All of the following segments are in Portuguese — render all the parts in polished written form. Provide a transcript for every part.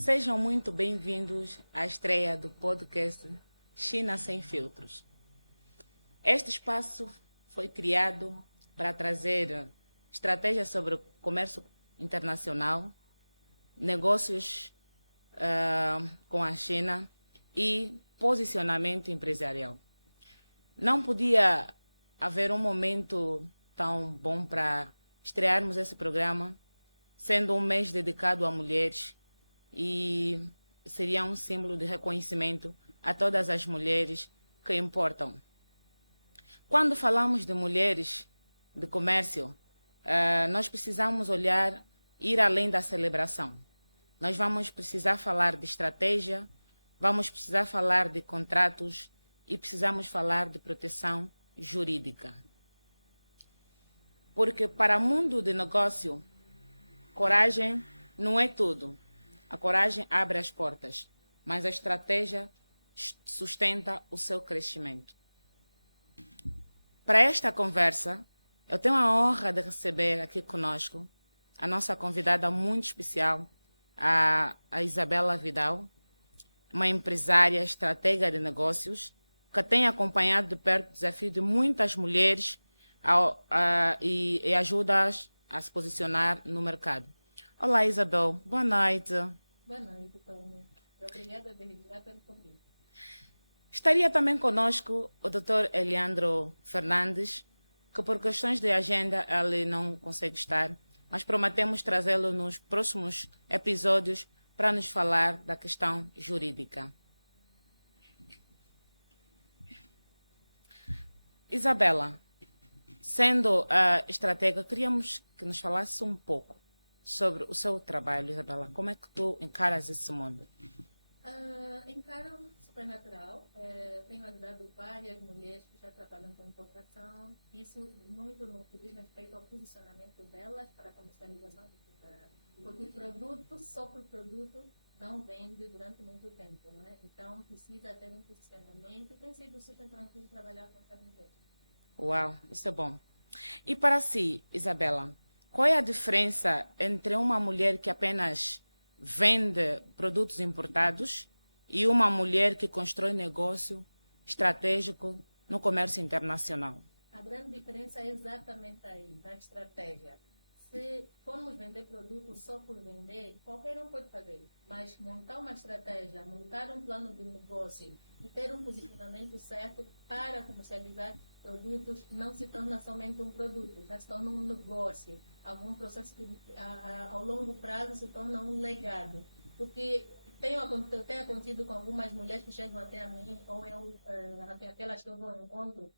Sejam muito bem-vindos à estreia do podcast China Sem Filtros. Este espaço foi criado para trazer estratégias sobre comércio internacional, negócios com a China e posicionamento empresarial. Não podia haver um momento tão bom para estrearmos esse programa, sendo um mês dedicado a mulheres e seria um símbolo de reconhecimento a todas as mulheres que importam. Quando falamos de mulheres de comércio, nós precisamos olhar, ir além da celebração. Nós vamos precisar falar de estratégia, vamos precisar falar de contratos e precisamos falar de proteção jurídica. Porque para o mundo de negócio, coragem não é tudo. A coragem abre as portas, mas a estratégia sustenta o seu crescimento. Para esta conversa, eu tenho a honra de receber aqui conosco a nossa convidada muito especial, a Isabela Vidal, uma empresária estratega de negócios, que tem acompanhado de perto o desafio de muitas mulheres e ajuda-as a se posicionar no mercado. Olá, Isabel. Boa noite. Boa noite, Tânia. Obrigada pelo convite. Estaria também conosco o Dr. Eliandro Fernandes, que por questões de agenda ele não consegue estar, mas prometemos trazê-lo nos próximos episódios para nos falar da questão jurídica. Isabela, sendo a estratega, queríamos que nos falasse um pouco sobre o seu trabalho, Isabela. Como é que tu encaras esse mundo? Encaro super natural. Tenho ajudado várias mulheres que já trabalham com importação. Isso muito no que diz respeito ao posicionamento delas para a comercialização. Porque o produto, só por produto, não vende durante muito tempo, não é? Então, precisa ter um posicionamento. Tem sido super tranquilo trabalhar com essas mulheres. Uau, isso é bom. E para si, Isabela, qual é a diferença entre uma mulher que apenas vende produtos importados e uma mulher que constrói negócio estratégico no comércio internacional? A grande diferença é exatamente aí, na estratégia. Se formos vender produtos só por vender, qualquer um pode fazer. Mas montar uma estratégia, montar um plano de negócio e ter um posicionamento certo para comercializar produtos não se torna somente um produto, já se torna um negócio. Algum processo que ao longo prazo se torna um legado. Porque tem acontecido com algumas mulheres que chegam até a mim, ou aquelas que eu vou ao encontro,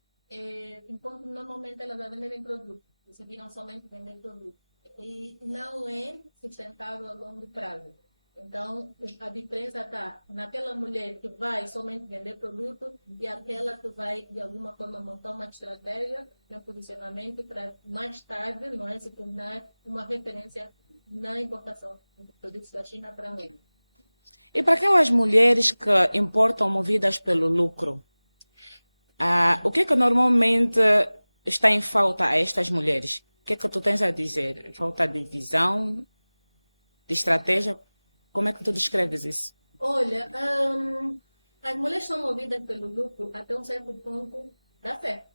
enquanto normalmente elas a venderem produto, decidiram somente vender produto. E não é sustentável a longo prazo. Então, a diferença está naquela mulher que vai somente vender produto e aquela que vai, de alguma forma, montar uma estratégia, um posicionamento para mais tarde, não é, se tornar uma referência na importação de produtos da China para o mundo. E para aquelas mulheres que importam movidas pelo lucro, o que é que normalmente está em falta a estas mulheres? O que é que tu tens a dizer? Falta de visão, de estratégia? Como é que tu descreves isso? Olha, as mulheres são movidas pelo lucro até um certo ponto, dá certo.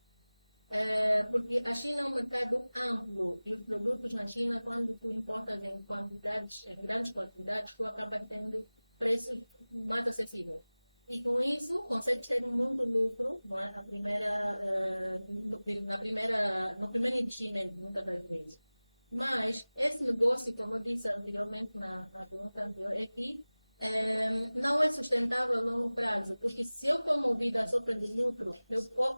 Porque a China é um mercado amplo e os produtos na China, quando tu importas em quantidades, em grandes quantidades, tu acabas tendo preços mais acessíveis. E com isso, consegues ter muito lucro, não é? No primeiro investimento, muitas das vezes. Mas esse negócio, como eu disse anteriormente na pergunta anterior, é que não é sustentável a longo prazo, porque se eu for movida só pelo lucro,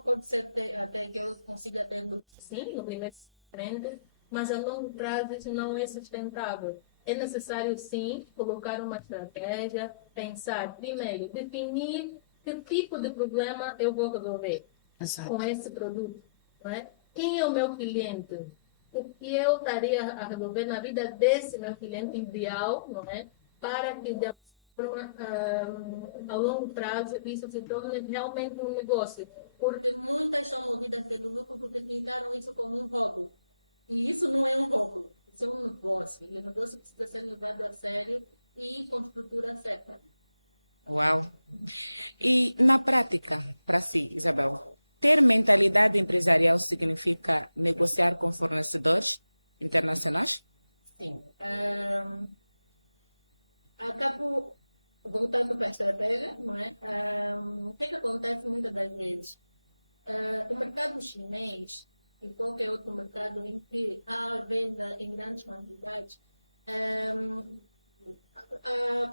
pode ser até que eu consiga ter lucro, sim, no primeiro momento, mas a longo prazo isso não é sustentável. É necessário, sim, colocar uma estratégia, pensar, primeiro, definir que tipo de problema eu vou resolver com Exato. esse produto, não é? Quem é o meu cliente? O que eu estaria a resolver na vida desse meu cliente ideal, não é? Para que de forma, ao longo prazo isso se torne realmente um negócio, porque muitas são movidas pelo lucro porque pintaram isso como um hobby. E isso não é um hobby, isso é um negócio. E o negócio precisa ser levado a sério e com estrutura certa. Uau! E na prática, para si, Isabel, ter mentalidade empresarial significa negociar com fornecedores internacionais? Sim. Acabo voltando para a estratégia, não é? O que acontece muitas das vezes? O mercado chinês e qualquer outro mercado em que há venda em grandes quantidades,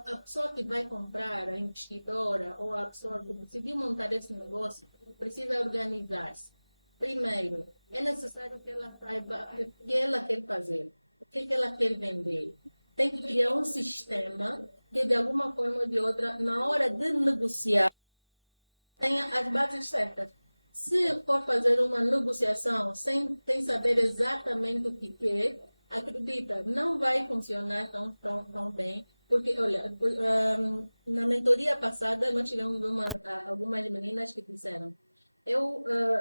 a pessoa que vai comprar, a investidora ou a pessoa que decidiu montar esse negócio, precisa organizar-se. Primeiro, é necessário que ela saiba o que ela quer fazer, o que ela quer vender. Tem que criar um sistema que, de alguma forma ou de outra, na hora de negociar, tenha as bases certas. Se for fazer uma negociação sem saber exatamente o que quer, acredita, não vai funcionar tão bem. Porque, olha, na mentoria passada, nós tivemos algumas meninas que disseram: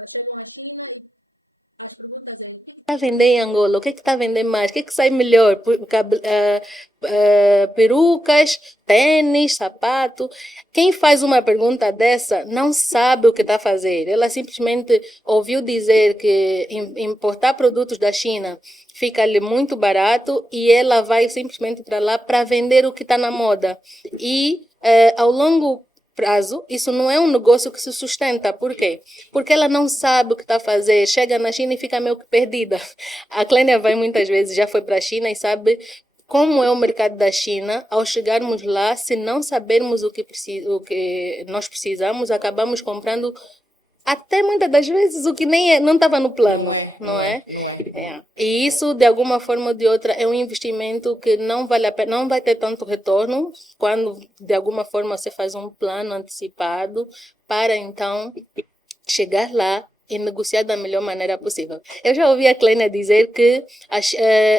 chegam à China e as perguntas é: o que está a vender em Angola? O que está a vender mais? O que sai melhor? Perucas, tênis, sapato. Quem faz uma pergunta dessa não sabe o que está a fazer. Ela simplesmente ouviu dizer que importar produtos da China fica-lhe muito barato e ela vai simplesmente para lá para vender o que está na moda. E ao longo prazo, isso não é um negócio que se sustenta. Por quê? Porque ela não sabe o que está a fazer, chega na China e fica meio que perdida. A Clénia vai muitas vezes, já foi para a China e sabe como é o mercado da China. Ao chegarmos lá, se não sabermos o que nós precisamos, acabamos comprando até muitas das vezes o que nem não estava no plano. Não é. E isso, de alguma forma ou de outra, é um investimento que não vale a pena, não vai ter tanto retorno quando, de alguma forma, você faz um plano antecipado para, então, chegar lá e negociar da melhor maneira possível. Eu já ouvi a Clénia dizer que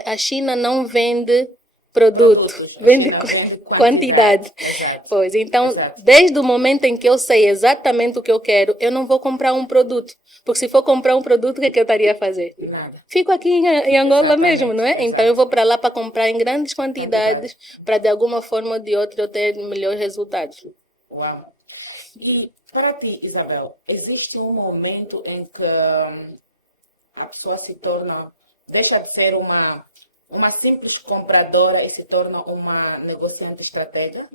a China não vende Produtos. A China vende quantidade. Exato. Pois, então, Exato. desde o momento em que eu sei exatamente o que eu quero, eu não vou comprar um produto. Porque se for comprar um produto, o que é que eu estaria a fazer? Nada. Fico aqui em Angola Exatamente, mesmo, não é? exato. Então, eu vou para lá para comprar em grandes quantidades, para de alguma forma ou de outra eu ter melhores resultados. Uau! E para ti, Isabel, existe um momento em que a pessoa deixa de ser uma simples compradora e se torna uma negociante estratégica?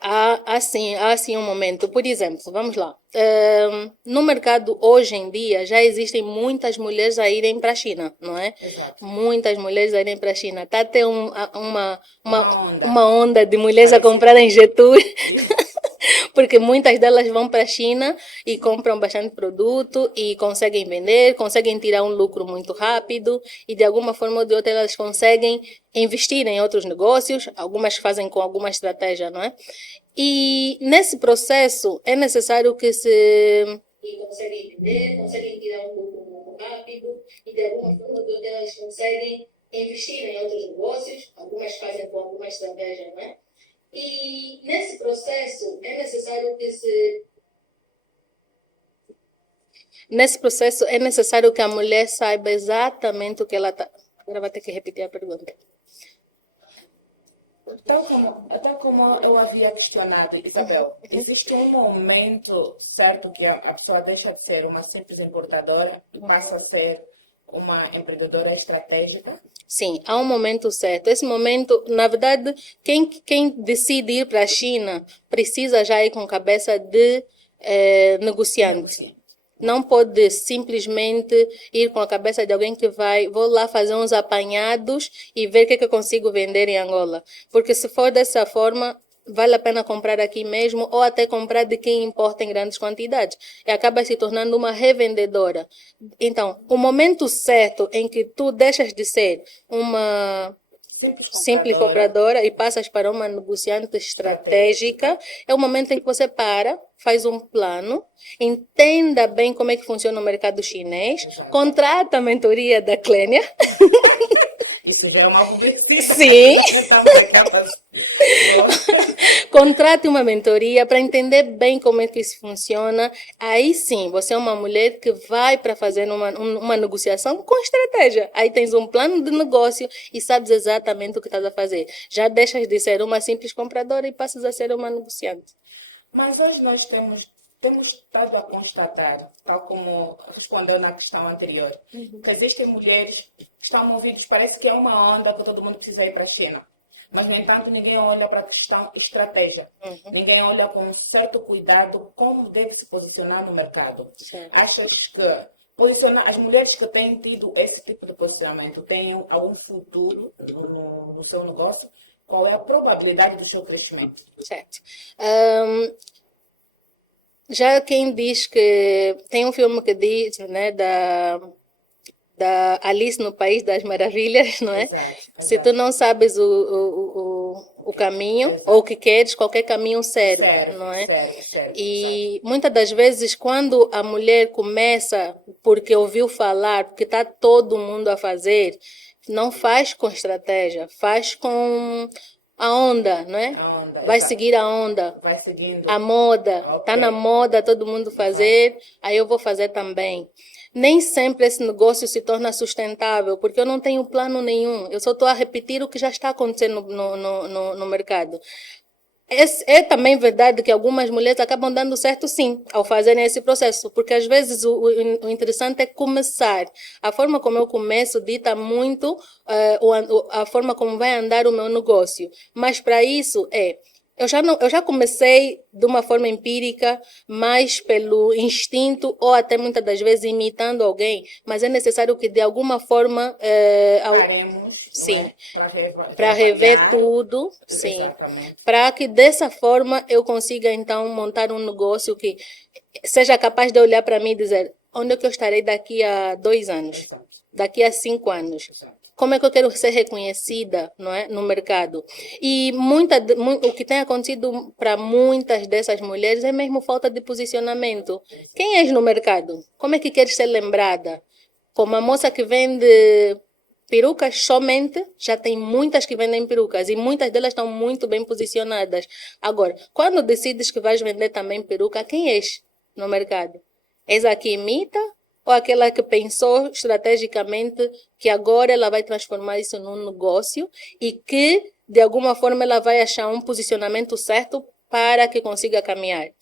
Há sim um momento. Por exemplo, vamos lá. No mercado hoje em dia já existem muitas mulheres a irem para a China, não é? Exato. Muitas mulheres a irem para a China. Está até uma onda. onda de mulheres a comprar em Getúlio. Porque muitas delas vão para a China e compram bastante produto e conseguem vender, conseguem tirar um lucro muito rápido e de alguma forma ou de outra elas conseguem investir em outros negócios, algumas fazem com alguma estratégia, não é? E nesse processo é necessário que e conseguem vender, conseguem tirar um lucro muito rápido e de alguma forma ou de outra elas conseguem investir em outros negócios, algumas fazem com alguma estratégia, não é? E nesse processo é necessário que a mulher saiba exatamente o que ela está. Agora vai ter que repetir a pergunta. Tal como eu havia questionado, Isabel, existe um momento certo que a pessoa deixa de ser uma simples importadora e passa a ser uma empreendedora estratégica? Sim, há um momento certo. Esse momento, na verdade, quem decide ir para a China precisa já ir com cabeça de negociante. Não pode simplesmente ir com a cabeça de alguém que vou lá fazer uns apanhados e ver o que eu consigo vender em Angola. Porque se for dessa forma, vale a pena comprar aqui mesmo ou até comprar de quem importa em grandes quantidades. E acaba se tornando uma revendedora. Então, o momento certo em que tu deixas de ser uma simples compradora e passas para uma negociante estratégica, é o momento em que você faz um plano, entenda bem como é que funciona o mercado chinês, Exato. contrata a mentoria da Clénia. Isso já é uma publicidade, Sim. nós não estamos aqui a fazer. Boa. Contrate uma mentoria para entender bem como é que isso funciona. Aí sim, você é uma mulher que vai para fazer uma negociação com estratégia. Aí tens um plano de negócio e sabes exatamente o que estás a fazer. Já deixas de ser uma simples compradora e passas a ser uma negociante. Mas hoje nós temos estado a constatar, tal como respondeu na questão anterior, que existem mulheres que estão movidas, parece que é uma onda que todo mundo precisa ir para a China. Mas, no entanto, ninguém olha para a questão estratégia. Ninguém olha com um certo cuidado como deve se posicionar no mercado. Achas que as mulheres que têm tido esse tipo de posicionamento têm algum futuro no seu negócio? Qual é a probabilidade do seu crescimento? Certo. Já quem diz que tem um filme que diz, né, da Alice no País das Maravilhas, não é? Exato. Se tu não sabes o caminho ou o que queres, qualquer caminho serve, não é? Serve. E muitas das vezes, quando a mulher começa porque ouviu falar, porque está todo mundo a fazer, não faz com estratégia, faz com a onda, não é? A onda, Vai exato. seguir a onda. Vai seguindo. A moda. Tá Ok. na moda todo mundo fazer, aí eu vou fazer também. Nem sempre esse negócio se torna sustentável, porque eu não tenho plano nenhum. Eu só estou a repetir o que já está acontecendo no mercado. É também verdade que algumas mulheres acabam dando certo, sim, ao fazerem esse processo, porque às vezes o interessante é começar. A forma como eu começo dita muito a forma como vai andar o meu negócio. Mas para isso eu já comecei de uma forma empírica, mais pelo instinto ou até muitas das vezes imitando alguém, mas é necessário que de alguma forma paremos, não é? Para rever reavaliar tudo, sim. Exatamente. Para que dessa forma eu consiga então montar um negócio que seja capaz de olhar para mim e dizer onde é que eu estarei daqui a 2 anos, Exato. daqui a 5 anos. Exato. Como é que eu quero ser reconhecida, não é, no mercado? E o que tem acontecido para muitas dessas mulheres é mesmo falta de posicionamento. Exato. Quem és no mercado? Como é que queres ser lembrada? Como a moça que vende perucas somente, já tem muitas que vendem perucas e muitas delas estão muito bem posicionadas. Agora, quando decides que vais vender também peruca, quem és no mercado? És a que imita ou aquela que pensou estrategicamente que agora ela vai transformar isso num negócio e que, de alguma forma, ela vai achar um posicionamento certo para que consiga caminhar?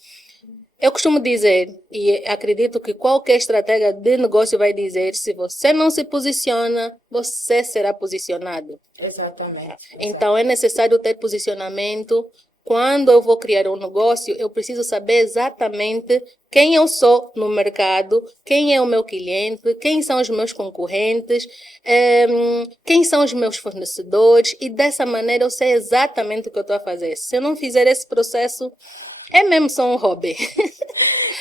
Eu costumo dizer, e acredito que qualquer estratégia de negócio vai dizer, se você não se posiciona, você será posicionado. Exatamente. Então, é necessário ter posicionamento. Quando eu vou criar um negócio, eu preciso saber exatamente quem eu sou no mercado, quem é o meu cliente, quem são os meus concorrentes, quem são os meus fornecedores, e dessa maneira eu sei exatamente o que eu estou a fazer. Se eu não fizer esse processo, é mesmo só um hobby.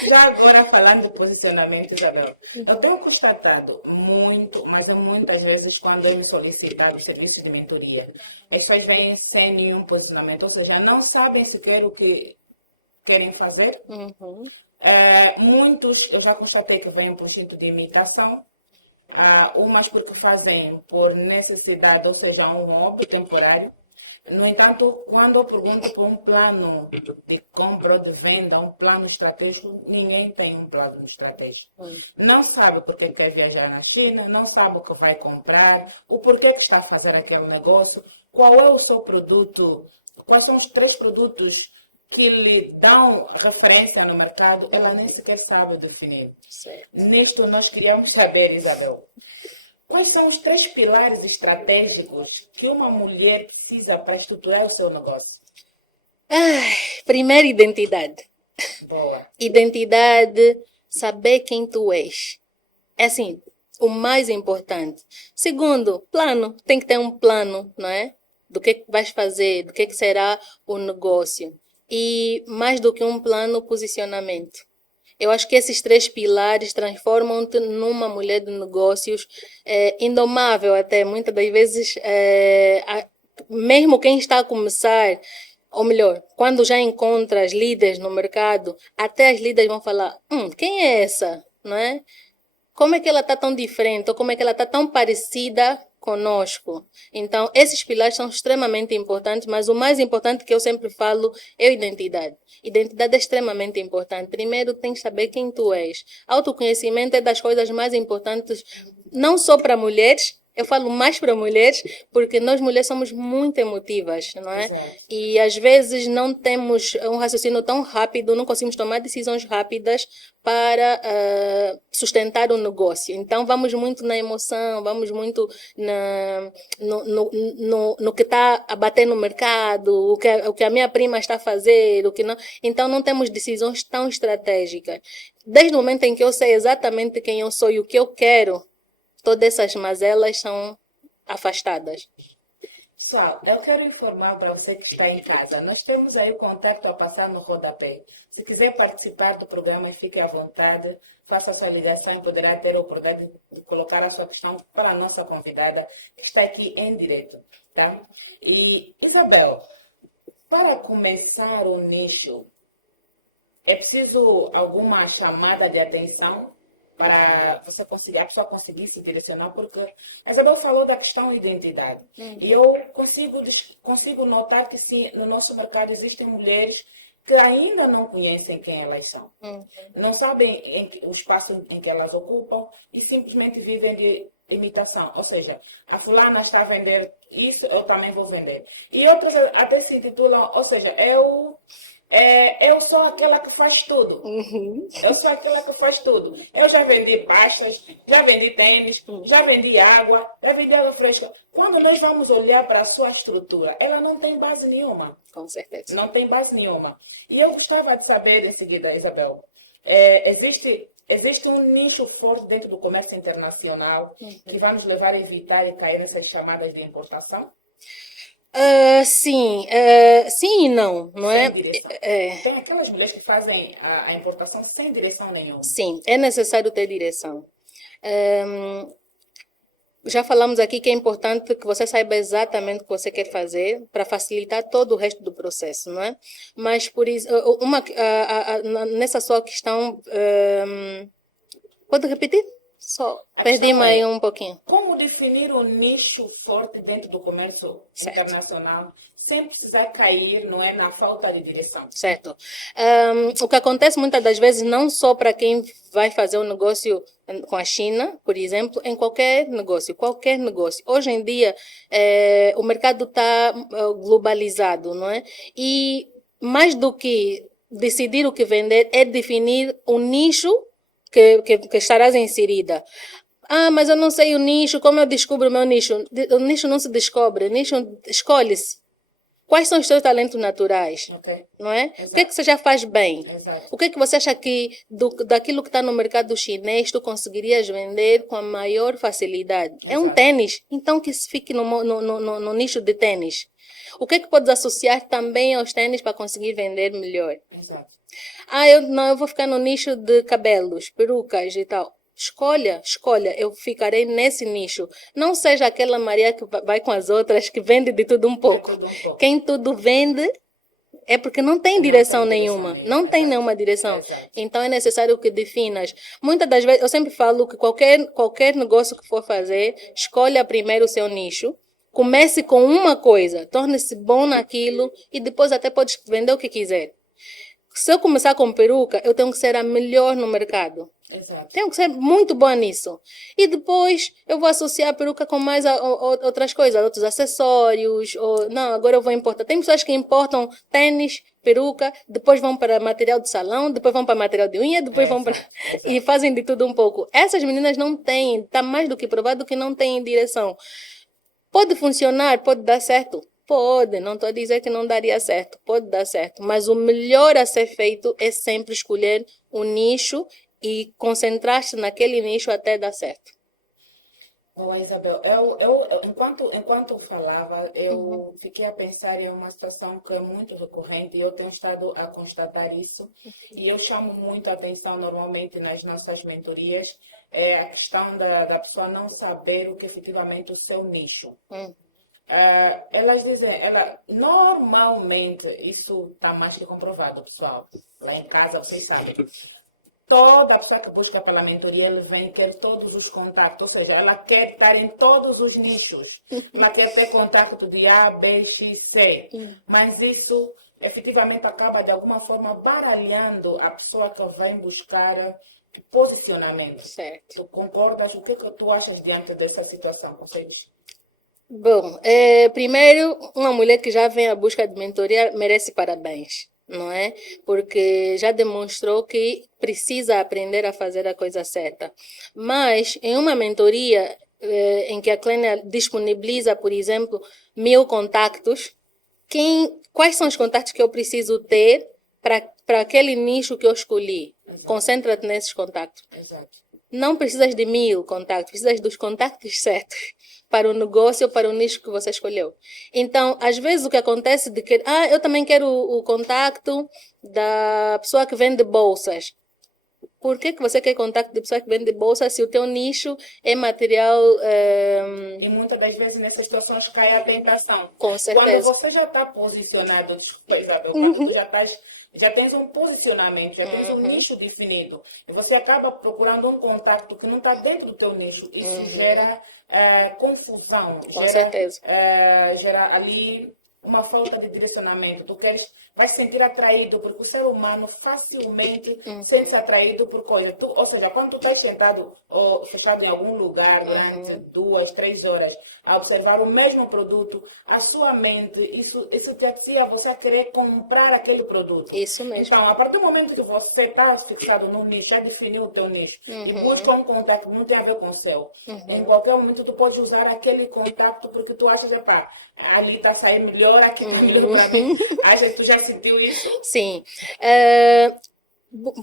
Já agora, falando de posicionamento, Isabel, eu tenho constatado muito, mas muitas vezes, quando eu me solicitado serviços de mentoria, as pessoas vêm sem nenhum posicionamento, ou seja, não sabem sequer o que querem fazer. Uhum. Muitos, eu já constatei que vêm por instinto de imitação, umas porque fazem por necessidade, ou seja, um hobby temporário. No entanto, quando eu pergunto por um plano de compra ou de venda, um plano estratégico, ninguém tem um plano estratégico. Não sabe por que quer viajar na China, não sabe o que vai comprar, o porquê que está a fazer aquele negócio, qual é o seu produto, quais são os 3 produtos que lhe dão referência no mercado, ela nem sequer sabe definir. Certo. Nisto, nós queríamos saber, Isabel, quais são os 3 pilares estratégicos que uma mulher precisa para estruturar o seu negócio? Primeiro, identidade. Boa. Identidade, saber quem tu és. É assim, o mais importante. Segundo, plano. Tem que ter um plano, não é? Do que vais fazer, do que será o negócio. E mais do que um plano, posicionamento. Eu acho que esses 3 pilares transformam-te numa mulher de negócios indomável até. Muitas das vezes, mesmo quem está a começar, ou melhor, quando já encontras líderes no mercado, até as líderes vão falar, quem é essa? Não é? Como é que ela está tão diferente? Ou como é que ela está tão parecida conosco. Então, esses pilares são extremamente importantes, mas o mais importante que eu sempre falo é a identidade. Identidade é extremamente importante. Primeiro, tens que saber quem tu és. Autoconhecimento é das coisas mais importantes, não só para mulheres. Eu falo mais para mulheres, porque nós mulheres somos muito emotivas, não é? Exato. E às vezes não temos um raciocínio tão rápido, não conseguimos tomar decisões rápidas para sustentar o negócio. Então vamos muito na emoção, vamos muito no que está a bater no mercado, o que a minha prima está a fazer, o que não. Então não temos decisões tão estratégicas. Desde o momento em que eu sei exatamente quem eu sou e o que eu quero, todas essas mazelas são afastadas. Pessoal, eu quero informar para você que está em casa. Nós temos aí o contato a passar no rodapé. Se quiser participar do programa, fique à vontade, faça a sua ligação e poderá ter a oportunidade de colocar a sua questão para a nossa convidada, que está aqui em direto, tá? E, Isabel, para começar o nicho, é preciso alguma chamada de atenção para você conseguir, a pessoa conseguir se direcionar, porque a Isabel falou da questão identidade. E eu consigo notar que sim, no nosso mercado existem mulheres que ainda não conhecem quem elas são. Não sabem o espaço em que elas ocupam e simplesmente vivem de imitação. Ou seja, a fulana está a vender isso, eu também vou vender. E outras até se intitulam, ou seja, eu sou aquela que faz tudo. Eu sou aquela que faz tudo. Eu já vendi pastas, já vendi tênis, já vendi água fresca. Quando nós vamos olhar para a sua estrutura, ela não tem base nenhuma. Com certeza. Não tem base nenhuma. E eu gostava de saber, em seguida, Isabel, existe um nicho forte dentro do comércio internacional que vai nos levar a evitar e cair nessas chamadas de importação? Sim e não, não é? Sem direção. Tem aquelas mulheres que fazem a importação sem direção nenhuma. Sim, é necessário ter direção. Já falamos aqui que é importante que você saiba exatamente o que você quer fazer para facilitar todo o resto do processo, não é? Mas por isso, nessa sua questão, pode repetir? Só A questão perdi-me aí é, um pouquinho. como definir um nicho forte dentro do comércio internacional sem precisar cair, não é, na falta de direção? Certo. O que acontece muitas das vezes, não só para quem vai fazer um negócio com a China, por exemplo, em qualquer negócio. Hoje em dia, o mercado está globalizado, não é? E mais do que decidir o que vender, é definir o nicho que estarás inserida. Mas eu não sei o nicho, como eu descubro o meu nicho? O nicho não se descobre, o nicho escolhe-se. Quais são os seus talentos naturais? Ok. Não é? Exato. O que é que você já faz bem? Exato. O que é que você acha que daquilo que está no mercado chinês tu conseguirias vender com a maior facilidade? É um Exato. tênis, então que se fique no nicho de tênis. O que é que podes associar também aos tênis para conseguir vender melhor? Exato. Eu vou ficar no nicho de cabelos, perucas e tal. Escolha, eu ficarei nesse nicho. Não seja aquela Maria que vai com as outras, que vende de tudo um pouco. De tudo um pouco. Quem tudo vende é porque não tem direção nenhuma. Não tem nenhuma direção. Exato. Então é necessário que definas. Muitas das vezes, eu sempre falo que qualquer negócio que for fazer, escolha primeiro o seu nicho. Comece com uma coisa, torne-se bom naquilo e depois até pode vender o que quiser. Se eu começar com peruca, eu tenho que ser a melhor no mercado. Exato. Tenho que ser muito boa nisso. E depois eu vou associar a peruca com mais outras coisas, outros acessórios. Não, agora eu vou importar. Tem pessoas que importam tênis, peruca, depois vão para material de salão, depois vão para material de unha, depois vão para... Exato. E fazem de tudo um pouco. Essas meninas não têm, está mais do que provado que não têm direção. Pode funcionar, pode dar certo. Pode, não estou a dizer que não daria certo, pode dar certo, mas o melhor a ser feito é sempre escolher um nicho e concentrar-se naquele nicho até dar certo. Boa, Isabel, enquanto eu falava, eu fiquei a pensar em uma situação que é muito recorrente e eu tenho estado a constatar isso e eu chamo muito a atenção normalmente nas nossas mentorias, é a questão da pessoa não saber o que efetivamente o seu nicho. Elas dizem, normalmente, isso está mais que comprovado, pessoal. Lá em casa, vocês sabem. toda a pessoa que busca pela mentoria, ele vem e quer todos os contactos, ou seja, ela quer estar em todos os nichos. Ela quer ter contato de A, B, X, C. Mas isso, efetivamente, acaba de alguma forma baralhando a pessoa que vem buscar posicionamento. Certo. Tu concordas? O que é que tu achas diante dessa situação? Consegues? Bom, primeiro, uma mulher que já vem à busca de mentoria merece parabéns, não é? Porque já demonstrou que precisa aprender a fazer a coisa certa. Mas, em uma mentoria em que a Clênia disponibiliza, por exemplo, 1000 contactos, quais são os contactos que eu preciso ter para aquele nicho que eu escolhi? Exato. Concentra-te nesses contactos. Exato. Não precisas de 1000 contactos, precisas dos contactos certos para o negócio ou para o nicho que você escolheu. Então, às vezes o que acontece de que, eu também quero o contato da pessoa que vende bolsas. Por que que você quer contato de pessoa que vende bolsas se o teu nicho é material... E muitas das vezes nessas situações cai a tentação. Com certeza. Quando você já está posicionado, desculpa Isabel, quando tu já tens um posicionamento, já tens um nicho definido, e você acaba procurando um contato que não está dentro do teu nicho, isso gera confusão, gera ali uma falta de direcionamento. Tu vais se sentir atraído, porque o ser humano facilmente sente-se atraído por coisas. Ou seja, quando tu estás sentado ou fechado em algum lugar durante 2, 3 horas a observar o mesmo produto, a sua mente, isso te atia você a querer comprar aquele produto. Isso mesmo. Então, a partir do momento que você está fixado no nicho, já definiu o teu nicho e busca um contato que não tem a ver com o seu, em qualquer momento tu pode usar aquele contato porque tu achas, ali está a sair melhor, aqui está melhor para mim. Tu já sentiu isso? Sim.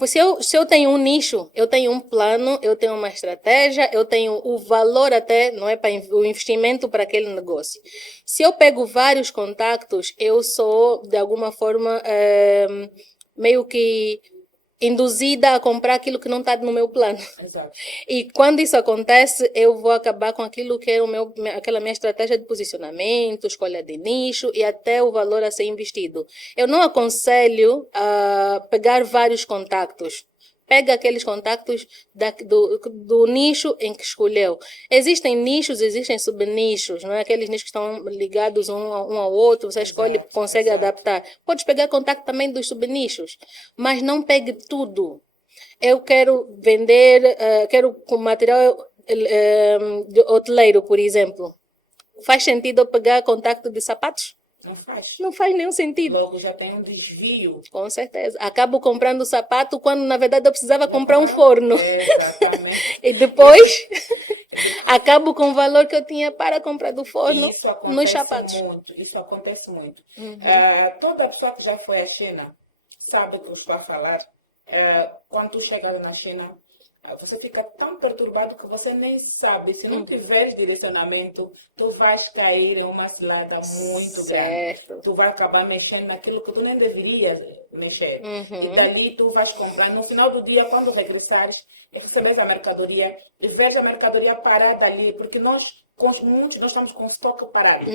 Se eu tenho um nicho, eu tenho um plano, eu tenho uma estratégia, eu tenho o valor até, não é, para o investimento para aquele negócio. Se eu pego vários contactos, eu sou, de alguma forma, meio que induzida a comprar aquilo que não está no meu plano. Exato. E quando isso acontece, eu vou acabar com aquilo que é aquela minha estratégia de posicionamento, escolha de nicho e até o valor a ser investido. Eu não aconselho a pegar vários contactos. Pega aqueles contactos do nicho em que escolheu. Existem nichos, existem subnichos, não é? Aqueles nichos que estão ligados um ao outro, você escolhe, consegue adaptar. Podes pegar contato também dos subnichos, mas não pegue tudo. Eu quero vender, quero com material de hoteleiro, por exemplo. Faz sentido eu pegar contato de sapatos? Não faz. Não faz nenhum sentido. Logo já tem um desvio. Com certeza. Acabo comprando sapato quando, na verdade, eu precisava comprar um forno. Exatamente. E depois, acabo com o valor que eu tinha para comprar do forno. Isso acontece muito. Isso acontece muito. Toda pessoa que já foi à China sabe que eu estou a falar. Quando tu chegas na China, você fica tão perturbado que você nem sabe. Se não tiveres direcionamento, tu vais cair em uma cilada muito grande. Tu vai acabar mexendo naquilo que tu nem deverias mexer. E dali tu vais comprar. No final do dia, quando regressares e receberes a mercadoria, e veres a mercadoria parada ali, porque muitos nós estamos com o estoque parado.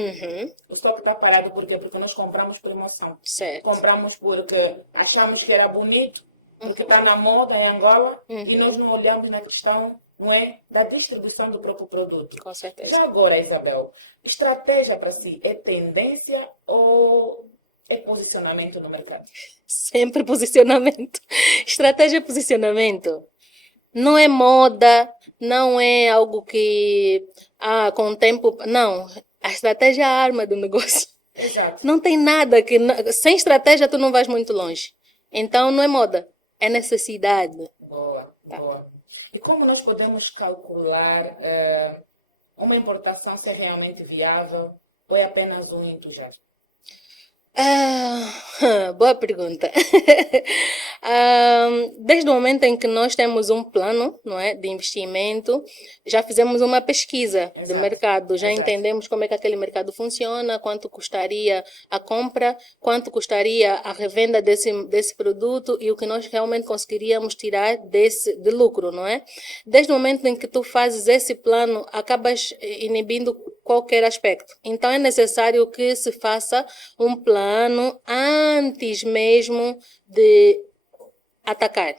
O estoque está parado por quê? Porque nós compramos por emoção. Certo. Compramos porque achamos que era bonito, porque está na moda em Angola, e nós não olhamos na questão, não é, da distribuição do próprio produto. Com certeza. Já agora, Isabel, estratégia para si é tendência ou é posicionamento no mercado? Sempre posicionamento. Estratégia é posicionamento. Não é moda, não é algo que, com o tempo... Não, a estratégia é a arma do negócio. Exato. Não tem nada que... Sem estratégia, tu não vais muito longe. Então, não é moda. É necessidade. Boa, boa. E como nós podemos calcular uma importação ser realmente viável ou é apenas um entusiasmo? Boa pergunta. Desde o momento em que nós temos um plano, não é, de investimento, já fizemos uma pesquisa do mercado, já entendemos como é que aquele mercado funciona, quanto custaria a compra, quanto custaria a revenda desse produto e o que nós realmente conseguiríamos tirar de lucro, não é? Desde o momento em que tu fazes esse plano, acabas inibindo qualquer aspecto. Então é necessário que se faça um plano antes mesmo de atacar.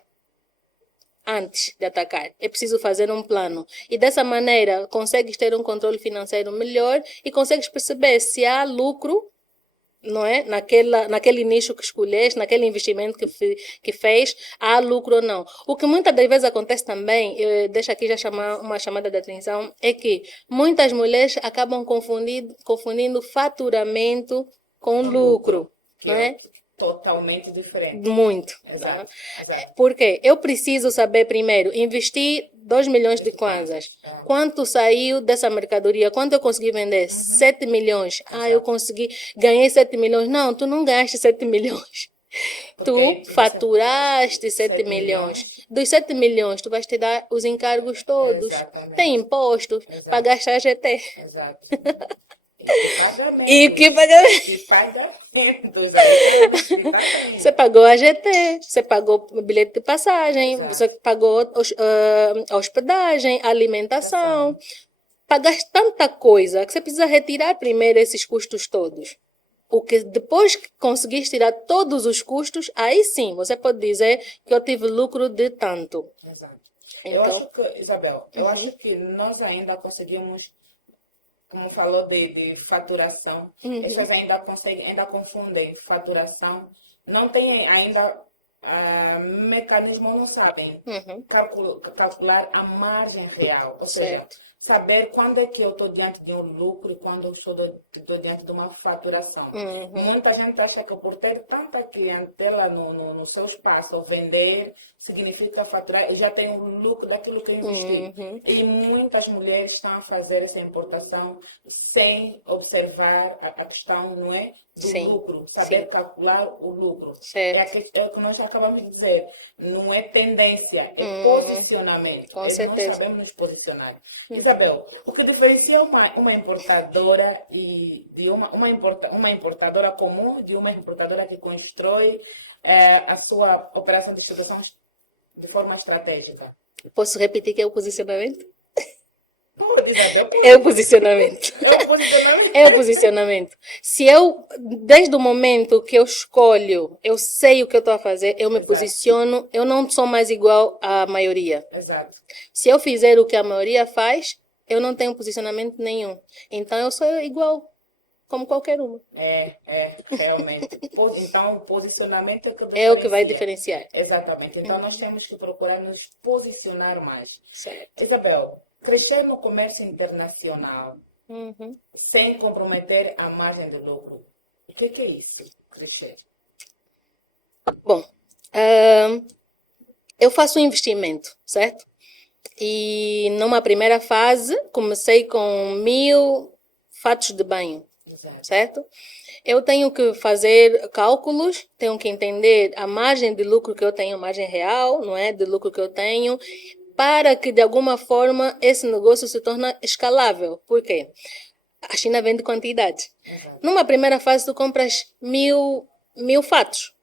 antes de atacar. É preciso fazer um plano. E dessa maneira, consegues ter um controle financeiro melhor e consegues perceber se há lucro, não é? Naquele nicho que escolheste, naquele investimento que fez, há lucro ou não. O que muitas das vezes acontece também, deixa aqui já chamar uma chamada de atenção, é que muitas mulheres acabam confundindo faturamento com Um lucro. que não é é? totalmente diferente. Muito. Exato, exato. Porque eu preciso saber primeiro, investir 2 milhões de De kwanzas. kwanzas, é. Quanto saiu dessa mercadoria? Quanto eu consegui vender? 7 milhões. Ah, eu Exato. consegui, ganhei 7 milhões. Não, tu não ganhaste 7 milhões. Porque aí Tu você- faturaste 7 7 milhões. Dos 7 milhões, tu vais te dar os encargos todos. Exatamente. Tem impostos, Exato. pagaste a GT. Exato. E que pagamentos. E que pagamentos. Que pagamentos. Aí tá, tá bem. Você pagou a GT, você pagou o bilhete de passagem, Exato. você pagou hospedagem, alimentação. Pagaste tanta coisa que você precisa retirar primeiro esses custos todos. O que depois que conseguiste tirar todos os custos, aí sim, você pode dizer que eu tive lucro de tanto. Exato. Então- Eu acho que, Isabel, eu acho que nós ainda conseguimos, como falou de faturação, as pessoas ainda conseguem, ainda confundem faturação, não têm ainda mecanismo, não sabem calcular a margem real, ou seja, saber quando é que eu estou diante de um lucro e quando eu estou diante de uma faturação. Muita gente acha que por ter tanta clientela no seu espaço, ou vender, significa faturar, eu já tenho o lucro daquilo que eu investi. E muitas mulheres estão a fazer essa importação sem observar a questão, não é? Do Sim. lucro, saber calcular o lucro. Certo. É o que nós acabamos de dizer. Não é tendência, é posicionamento. Com Nós certeza. sabemos nos posicionar. Isabel, o que diferencia uma importadora de uma importadora comum de uma importadora que constrói a sua operação de distribuição de forma estratégica? Posso repetir que é o posicionamento? Pode, Isabel, pode. É o posicionamento. É o posicionamento. É o posicionamento. Se eu, desde o momento que eu escolho, eu sei o que eu estou a fazer, eu me Exato. posiciono, eu não sou mais igual à maioria. Exato. Se eu fizer o que a maioria faz, eu não tenho posicionamento nenhum. Então eu sou igual, como qualquer uma. Realmente. Então, o posicionamento é que É diferencia. o que vai diferenciar. Exatamente. Então, nós temos que procurar nos posicionar mais. Certo. Isabel, crescer no comércio internacional sem comprometer a margem de lucro. O que é isso, crescer? Bom, eu faço um investimento, certo? E numa primeira fase, comecei com 1.000 fatos de banho, Exato. certo? Eu tenho que fazer cálculos, tenho que entender a margem de lucro que eu tenho, margem real, não é? De lucro que eu tenho, para que de alguma forma esse negócio se torne escalável. Por quê? A China vende quantidade. Exato. Numa primeira fase, tu compras 1.000 fatos.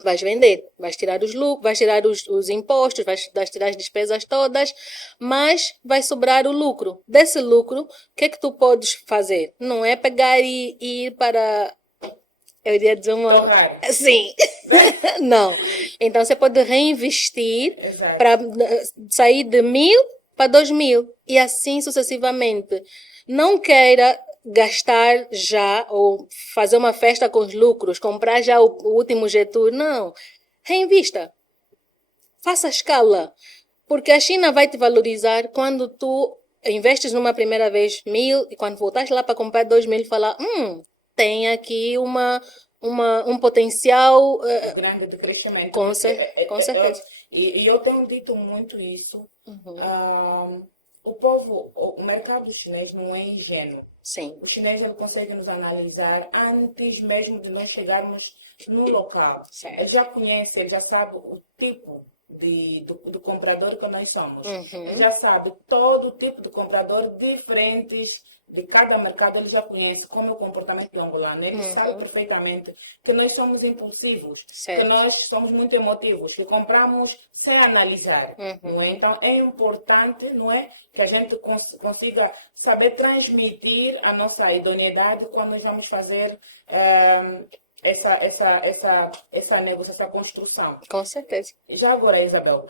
Vais vender, vais tirar os lucros, vais tirar os impostos, vais tirar as despesas todas, mas vai sobrar o lucro. Desse lucro, o que é que tu podes fazer? Não é pegar e ir para... Eu iria dizer uma... Torrar. Sim. Não. Então, você pode reinvestir Exato. para sair de 1.000 para 2.000 e assim sucessivamente. Não queira gastar já ou fazer uma festa com os lucros, comprar já o último Getur. Não. Reinvista. Faça escala. Porque a China vai te valorizar quando tu investes numa primeira vez 1.000 e quando voltares lá para comprar 2.000 falar, tem aqui um potencial Grande de crescimento. Com Porque certeza. e eu tenho dito muito isso. O mercado chinês não é ingênuo. Sim. O chinês ele consegue nos analisar antes mesmo de nós chegarmos no local. Certo. Ele já conhece, ele já sabe o tipo do comprador que nós somos. Ele já sabe todo tipo de comprador diferentes de cada mercado, ele já conhece como é o comportamento do angolano. Ele sabe perfeitamente que nós somos impulsivos, Certo. que nós somos muito emotivos, que compramos sem analisar, não é? Então é importante, não é, que a gente consiga saber transmitir a nossa idoneidade quando nós vamos fazer essa negócio, essa construção. Com certeza. Já agora, Isabel,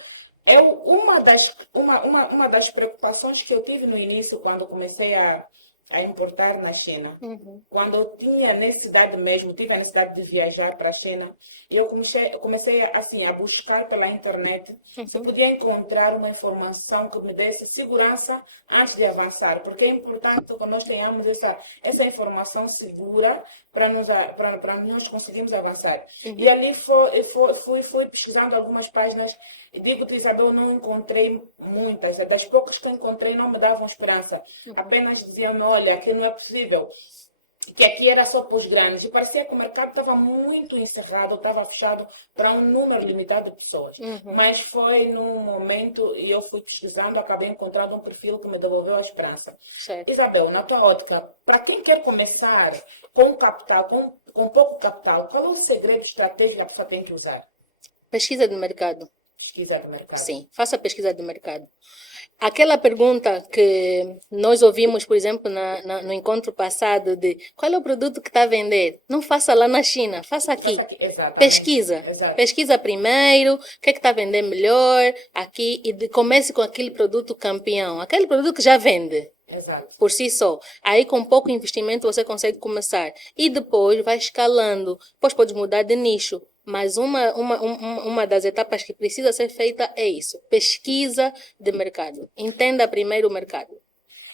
uma das preocupações que eu tive no início, quando comecei a importar na China. Quando eu tinha necessidade mesmo, tive a necessidade de viajar para a China, e eu comecei assim, a buscar pela internet se podia encontrar uma informação que me desse segurança antes de avançar, porque é importante que nós tenhamos essa informação segura para nós conseguirmos avançar. E ali fui pesquisando algumas páginas, e digo-te, Isabel, não encontrei muitas, das poucas que encontrei não me davam esperança, apenas diziam-me, olha, aqui não é possível, que aqui era só para os grandes, e parecia que o mercado estava muito encerrado, estava fechado para um número limitado de pessoas. Mas foi num momento, e eu fui pesquisando, acabei encontrando um perfil que me devolveu a esperança. Certo. Isabel, na tua ótica, para quem quer começar com capital, com pouco capital, qual é o segredo estratégico que a pessoa tem que usar? Pesquisa de mercado. Pesquisa de mercado. Sim, faça pesquisa de mercado. Aquela pergunta que nós ouvimos, por exemplo, no encontro passado, de qual é o produto que está a vender? Não faça lá na China, faça aqui. Faça aqui, exatamente. Pesquisa. Exato. Pesquisa primeiro, o que está a vender melhor aqui, e comece com aquele produto campeão, aquele produto que já vende. Exato. Por si só. Aí, com pouco investimento, você consegue começar. E depois vai escalando. Depois pode mudar de nicho. Mas uma das etapas que precisa ser feita é isso. Pesquisa de mercado. Entenda primeiro o mercado.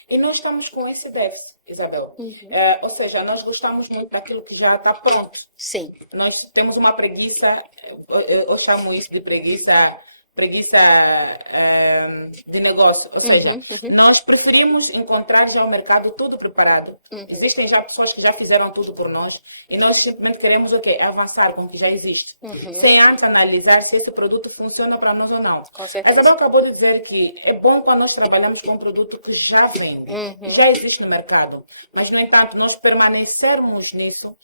E nós estamos com esse déficit, Isabel. Ou seja, nós gostamos muito daquilo que já está pronto. Sim. Nós temos uma preguiça, eu chamo isso de preguiça de negócio. Ou seja, nós preferimos encontrar já o mercado tudo preparado. Existem já pessoas que já fizeram tudo por nós e nós simplesmente queremos o quê? Avançar com o que já existe. Sem antes analisar se esse produto funciona para nós ou não. A Isabel acabou de dizer que é bom quando nós trabalhamos com um produto que já vende, já existe no mercado. Mas, no entanto, nós permanecermos nisso,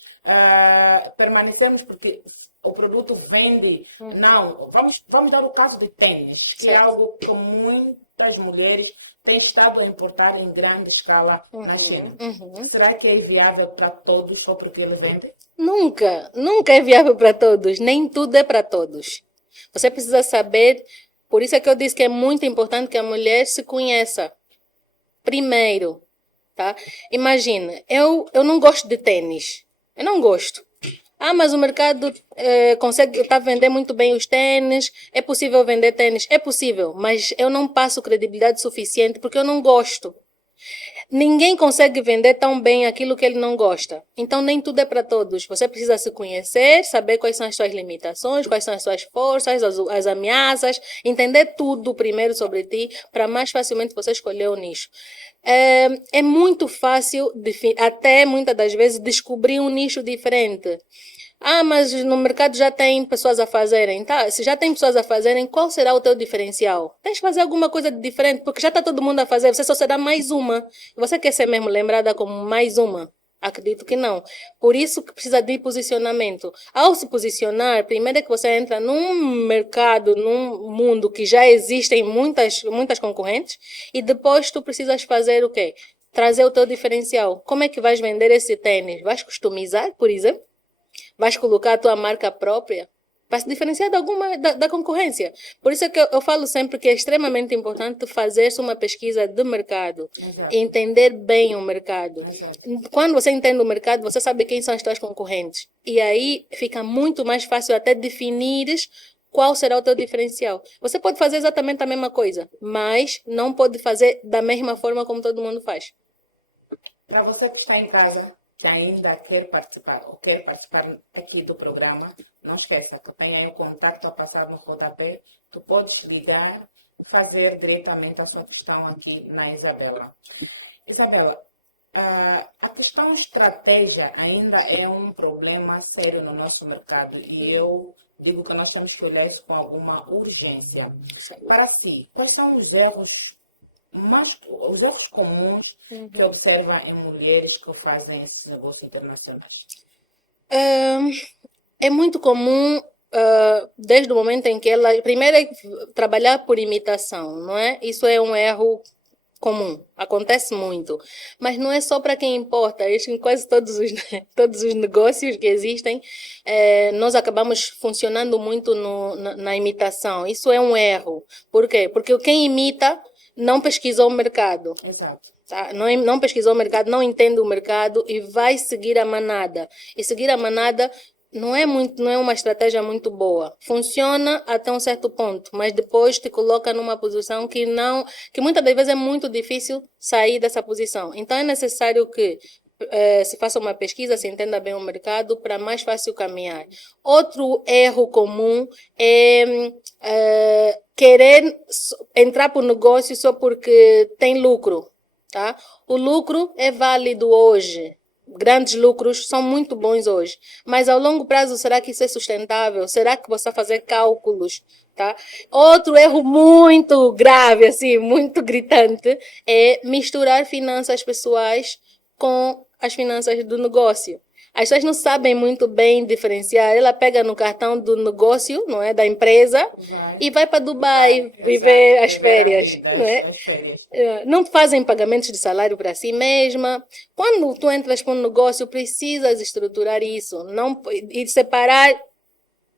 permanecermos porque o produto vende. Não, vamos dar o caso de tênis, que é algo que muitas mulheres têm estado a importar em grande escala na China. Será que é viável para todos só porque ele vende? Nunca é viável para todos, nem tudo é para todos. Você precisa saber, por isso é que eu disse que é muito importante que a mulher se conheça primeiro, tá? Imagina, eu não gosto de tênis, eu não gosto. Ah, mas o mercado está a vender muito bem os tênis, é possível vender tênis? É possível, mas eu não passo credibilidade suficiente porque eu não gosto. Ninguém consegue vender tão bem aquilo que ele não gosta. Então, nem tudo é para todos. Você precisa se conhecer, saber quais são as suas limitações, quais são as suas forças, as ameaças, entender tudo primeiro sobre ti, para mais facilmente você escolher o nicho. É muito fácil, até muitas das vezes, descobrir um nicho diferente. Ah, mas no mercado já tem pessoas a fazerem, tá? Se já tem pessoas a fazerem, qual será o teu diferencial? Tens que fazer alguma coisa de diferente, porque já está todo mundo a fazer, você só será mais uma. Você quer ser mesmo lembrada como mais uma? Acredito que não. Por isso que precisa de posicionamento. Ao se posicionar, primeiro é que você entra num mercado, num mundo que já existem muitas concorrentes, e depois tu precisas fazer o quê? Trazer o teu diferencial. Como é que vais vender esse tênis? Vais customizar, por exemplo? Vais colocar a tua marca própria? Vai se diferenciar da concorrência. Por isso é que eu falo sempre que é extremamente importante fazer-se uma pesquisa de mercado. Exato. Entender bem o mercado. Exato. Quando você entende o mercado, você sabe quem são os teus concorrentes. E aí fica muito mais fácil até definires qual será o teu diferencial. Você pode fazer exatamente a mesma coisa, mas não pode fazer da mesma forma como todo mundo faz. Para você que está em casa, que ainda quer participar ou quer participar aqui do programa, não esqueça que tem aí o contato a passar no rodapé. Tu podes ligar e fazer diretamente a sua questão aqui na Isabela. Isabela, a questão estratégia ainda é um problema sério no nosso mercado e eu digo que nós temos que olhar isso com alguma urgência. Para si, quais são os erros comuns que observa em mulheres que fazem esses negócios internacionais? É muito comum, desde o momento em que ela... Primeiro é trabalhar por imitação, não é? Isso é um erro comum, acontece muito. Mas não é só para quem importa, acho que em quase todos os, todos os negócios que existem, nós acabamos funcionando muito na imitação. Isso é um erro. Por quê? Porque quem imita não pesquisou o mercado. Exato. Tá? Não pesquisou o mercado, não entende o mercado e vai seguir a manada. E seguir a manada não é uma estratégia muito boa. Funciona até um certo ponto, mas depois te coloca numa posição que muitas das vezes é muito difícil sair dessa posição. Então é necessário que se faça uma pesquisa, se entenda bem o mercado para mais fácil caminhar. Outro erro comum é querer entrar para o negócio só porque tem lucro. Tá? O lucro é válido hoje. Grandes lucros são muito bons hoje. Mas ao longo prazo, será que isso é sustentável? Será que você vai fazer cálculos? Tá? Outro erro muito grave, assim, muito gritante, é misturar finanças pessoais com as finanças do negócio. As pessoas não sabem muito bem diferenciar. Ela pega no cartão do negócio, não é, da empresa, e vai para Dubai viver as férias. A vida, não é? as férias. Não fazem pagamentos de salário para si mesma. Quando tu entras para um negócio, precisas estruturar isso. E separar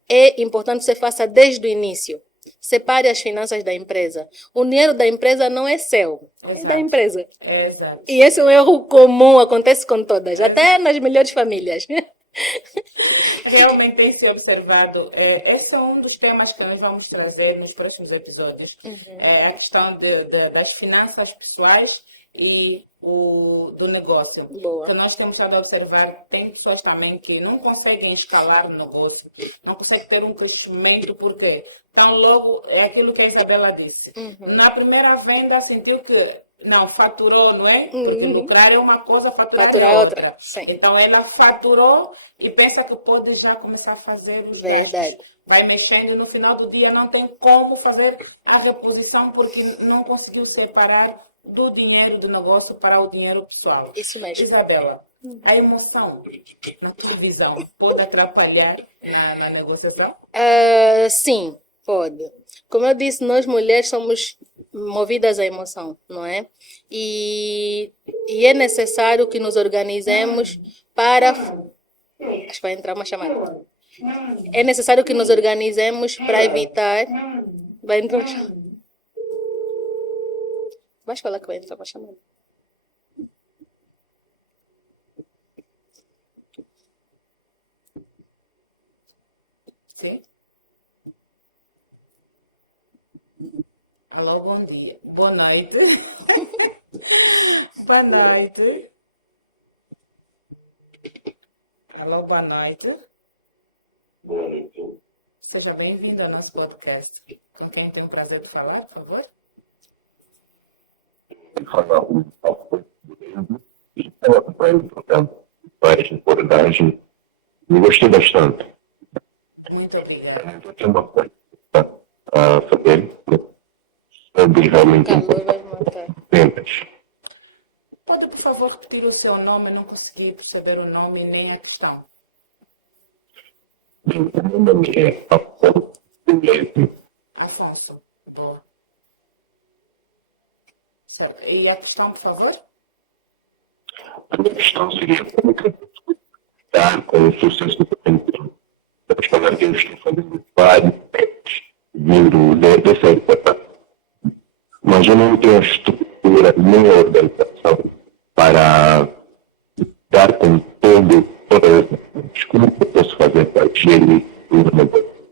é importante que você faça desde o início. Separe as finanças da empresa. O dinheiro da empresa não é seu, Exato. é da empresa. Exato. E esse é um erro comum, acontece com todas, até nas melhores famílias. Realmente tem se observado. Esse é um dos temas que nós vamos trazer nos próximos episódios. É a questão das finanças pessoais e do negócio. Boa. Que nós temos estado a observar, tem pessoas também que não conseguem escalar o negócio, não conseguem ter um crescimento, porque tão logo, é aquilo que a Isabela disse. Na primeira venda sentiu que não, faturou, não é? Porque lucrar é uma coisa, faturar é outra. Então, ela faturou e pensa que pode já começar a fazer os gastos. Vai mexendo e no final do dia não tem como fazer a reposição porque não conseguiu separar do dinheiro do negócio para o dinheiro pessoal. Isso mesmo. Isabela, a emoção, na tua visão, pode atrapalhar na negociação? Sim, pode. Como eu disse, nós mulheres somos movidas à emoção, não é? E é necessário que nos organizemos para... Acho que vai entrar uma chamada. É necessário que nos organizemos para evitar... Vai entrar uma chamada. Vais falar que vai entrar uma chamada. Sim? Alô, bom dia. Boa noite. Boa noite. Alô, boa noite. Boa noite. Seja bem-vindo ao nosso podcast. Com quem tem o prazer de falar, por favor? Muito obrigada. O calor vai matar. Pode, por favor, repetir o seu nome? Eu não consegui perceber o nome nem a questão. Afonso. Boa. Certo. E a questão, por favor? Mas eu não quero estrutura nenhuma organização para dar com toda a desculpa para se fazer para higiene e tudo.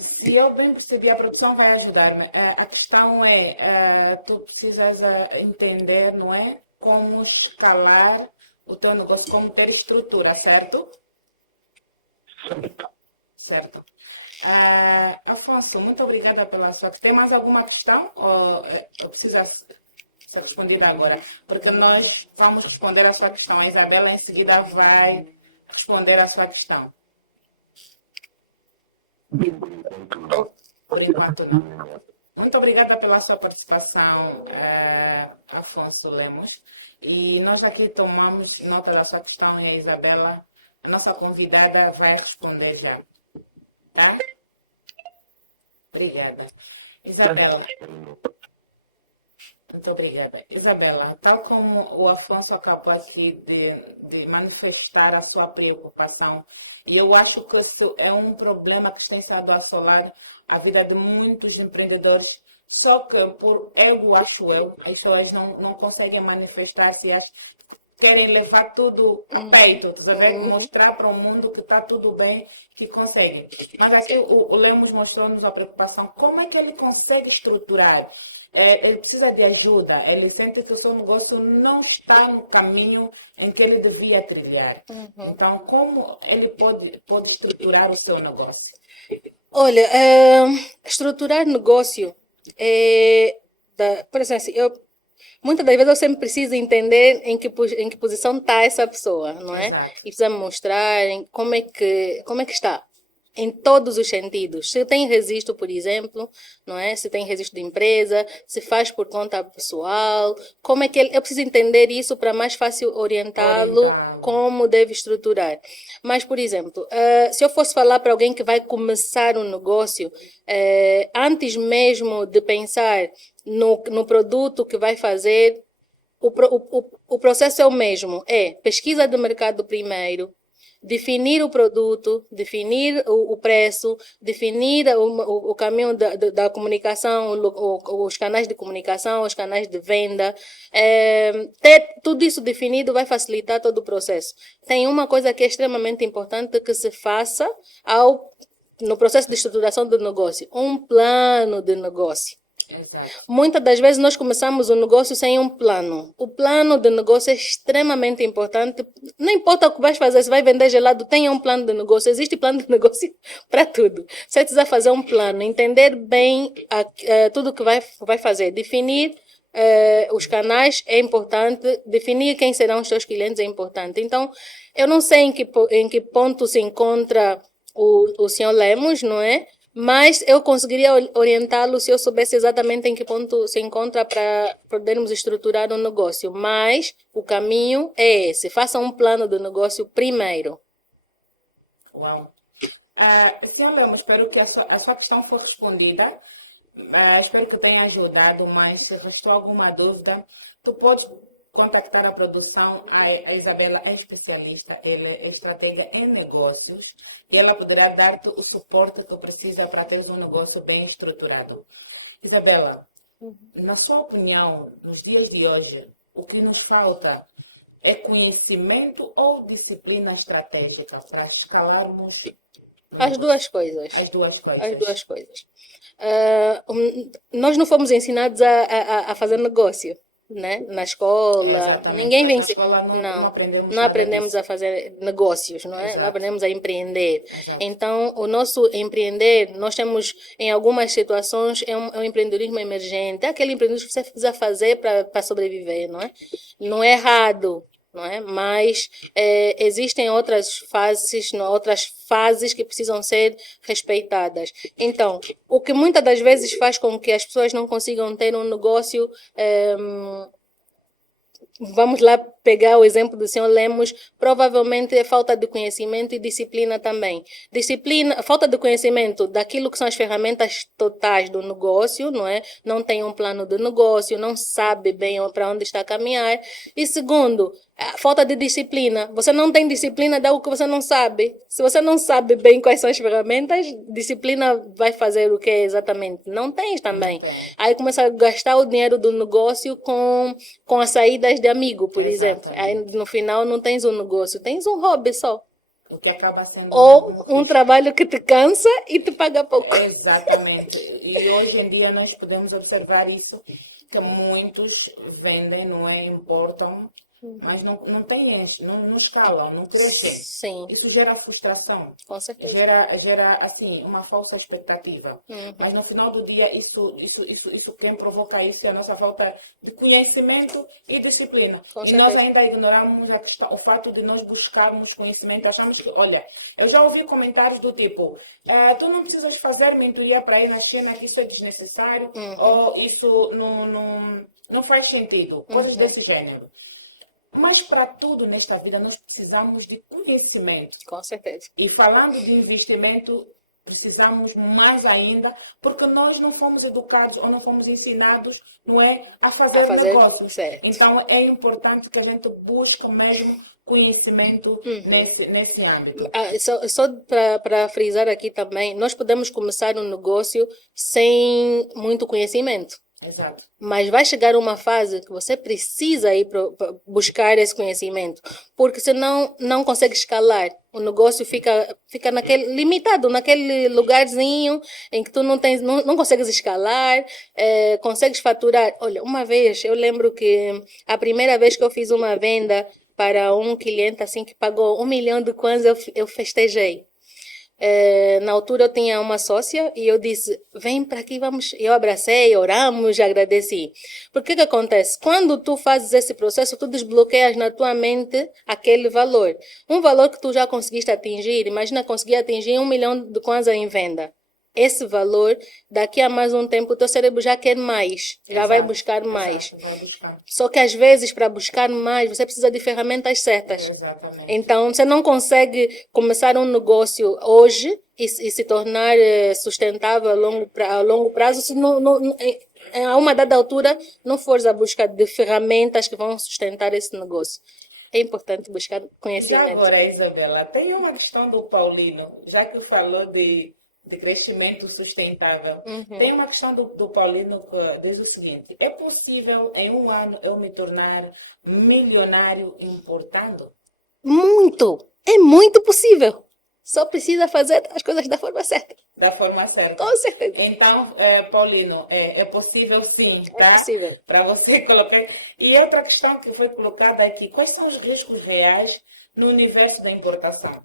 Se eu bem percebi, a produção vai ajudar-me. A questão é, tu precisas entender, não é? Como escalar o teu negócio, como ter estrutura, certo? Certo. Afonso, muito obrigada pela sua... Tem mais alguma questão? Ou precisa ser respondida agora? Porque nós vamos responder a sua questão. A Isabela, em seguida, vai responder a sua questão. Por enquanto, não. Muito obrigada pela sua participação, Afonso Lemos. E nós aqui tomamos nota da sua questão e a Isabela, a nossa convidada, vai responder já. Tá? Obrigada. Isabela, Muito obrigada. Isabela, tal como o Afonso acabou aqui de manifestar a sua preocupação, e eu acho que isso é um problema que tem estado a assolar a vida de muitos empreendedores, só que por ego, acho eu, as pessoas não conseguem manifestar-se, querem levar tudo a peito, tu sabe? Mostrar para o mundo que está tudo bem, que conseguem. Mas aqui o Lemos mostrou-nos a preocupação. Como é que ele consegue estruturar? Ele precisa de ajuda. Ele sente que o seu negócio não está no caminho em que ele devia trilhar. Então, como ele pode estruturar o seu negócio? Olha, estruturar negócio por exemplo, muitas das vezes eu sempre preciso entender em que posição está essa pessoa, não é? Exato. E precisa me mostrar como é que está. Em todos os sentidos. Se tem registro, por exemplo, não é? Se tem registro de empresa, se faz por conta pessoal, como é que eu preciso entender isso para mais fácil orientá-lo como deve estruturar. Mas, por exemplo, se eu fosse falar para alguém que vai começar um negócio, antes mesmo de pensar no produto que vai fazer, o processo é o mesmo. É pesquisa de mercado primeiro, definir o produto, definir o preço, definir o caminho da comunicação, os canais de comunicação, os canais de venda. Ter tudo isso definido vai facilitar todo o processo. Tem uma coisa que é extremamente importante que se faça no processo de estruturação do negócio, um plano de negócio. Exato. Muitas das vezes nós começamos um negócio sem um plano. O plano de negócio é extremamente importante. Não importa o que vais fazer, se vai vender gelado, tenha um plano de negócio. Existe plano de negócio para tudo. Você precisa fazer um plano, entender bem tudo o que vai fazer, definir os canais é importante, definir quem serão os seus clientes é importante. Então, eu não sei em que ponto se encontra o senhor Lemos, não é? Mas eu conseguiria orientá-lo se eu soubesse exatamente em que ponto se encontra para podermos estruturar um negócio. Mas o caminho é esse. Faça um plano de negócio primeiro. Uau. Senhor Lemos, espero que a sua questão foi respondida. Espero que tenha ajudado, mas se restou alguma dúvida, tu podes contactar a produção. A Isabela é especialista, ela é estratega em negócios e ela poderá dar-te o suporte que precisa para teres um negócio bem estruturado. Isabela, na sua opinião, nos dias de hoje, o que nos falta é conhecimento ou disciplina estratégica para escalarmos no negócio? Duas coisas. As duas coisas. As duas coisas. Nós não fomos ensinados a fazer negócio. Né? Na escola. Exatamente. Nós na escola não aprendemos nada disso. Não aprendemos a fazer negócios, não é? Exato. Não aprendemos a empreender. Exato. Então, o nosso empreender, nós temos, em algumas situações, é um empreendedorismo emergente. É aquele empreendedorismo que você precisa fazer para sobreviver, não é? Não é errado, não é? Mas existem outras fases que precisam ser respeitadas. Então, o que muitas das vezes faz com que as pessoas não consigam ter um negócio, vamos lá pegar o exemplo do senhor Lemos, provavelmente é falta de conhecimento e disciplina também. Falta de conhecimento daquilo que são as ferramentas totais do negócio, não é? Não tem um plano de negócio, não sabe bem para onde está a caminhar. E segundo, falta de disciplina. Você não tem disciplina de algo que você não sabe. Se você não sabe bem quais são as ferramentas, disciplina vai fazer o que exatamente? Não tens também. Não tem. Aí começa a gastar o dinheiro do negócio com as saídas de amigo, por exemplo. Aí no final não tens um negócio, tens um hobby só. O que acaba sendo um trabalho que te cansa e te paga pouco. Exatamente. E hoje em dia nós podemos observar isso, que muitos vendem, não é? Importam, mas não têm, não escalam, não crescem. Sim. Isso gera frustração. Com certeza. Gera assim, uma falsa expectativa. Mas no final do dia, quem provoca isso é a nossa falta de conhecimento e disciplina. E nós ainda ignoramos o fato de nós buscarmos conhecimento. Achamos que, olha, eu já ouvi comentários do tipo, tu não precisas fazer mentoria para ir na China, que isso é desnecessário, ou isso não faz sentido. Coisas desse gênero. Mas para tudo nesta vida nós precisamos de conhecimento. Com certeza. E falando de investimento, precisamos mais ainda, porque nós não fomos educados ou não fomos ensinados, não é, a fazer negócios. Certo. Então, é importante que a gente busque mesmo conhecimento nesse âmbito. Só para frisar aqui também, nós podemos começar um negócio sem muito conhecimento. Exato. Mas vai chegar uma fase que você precisa ir buscar esse conhecimento, porque senão não consegue escalar. O negócio fica limitado naquele lugarzinho em que tu não consegues escalar, consegues faturar. Olha, uma vez eu lembro que a primeira vez que eu fiz uma venda para um cliente assim que pagou 1 milhão de kwanzas, eu festejei. Na altura eu tinha uma sócia e eu disse, vem para aqui, vamos. Eu abracei, oramos, agradeci. Porque o que acontece? Quando tu fazes esse processo, tu desbloqueias na tua mente aquele valor. Um valor que tu já conseguiste atingir, imagina conseguir atingir 1 milhão de kwanza em venda. Esse valor, daqui a mais um tempo, o teu cérebro já quer mais, já vai buscar mais. Exato, vai buscar. Só que às vezes, para buscar mais, você precisa de ferramentas certas. Exatamente. Então, você não consegue começar um negócio hoje e se tornar sustentável a longo prazo se a uma dada altura não fores à busca de ferramentas que vão sustentar esse negócio. É importante buscar conhecimento. Já agora, Isabela, tem uma questão do Paulino, já que falou de crescimento sustentável. Tem uma questão do Paulino que diz o seguinte: é possível em um ano eu me tornar milionário importando? Muito! É muito possível. Só precisa fazer as coisas da forma certa. Da forma certa. Com certeza. Então, Paulino, é possível sim, tá? É possível. Para você colocar. E outra questão que foi colocada aqui: quais são os riscos reais no universo da importação?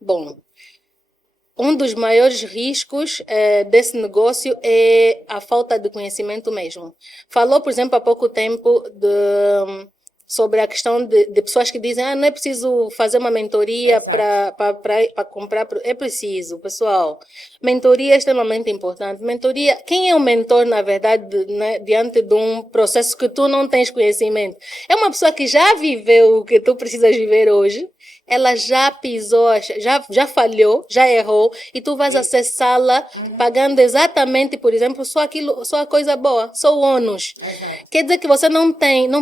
Bom, um dos maiores riscos desse negócio é a falta de conhecimento mesmo. Falou, por exemplo, há pouco tempo sobre a questão de pessoas que dizem não é preciso fazer uma mentoria para comprar. É preciso, pessoal. Mentoria é extremamente importante. Mentoria, quem é o mentor, na verdade, né, diante de um processo que tu não tens conhecimento? É uma pessoa que já viveu o que tu precisas viver hoje. Ela já pisou, já falhou, já errou, e tu vais acessá-la pagando exatamente, por exemplo, só a coisa boa, só o ônus. Exato. Quer dizer que você não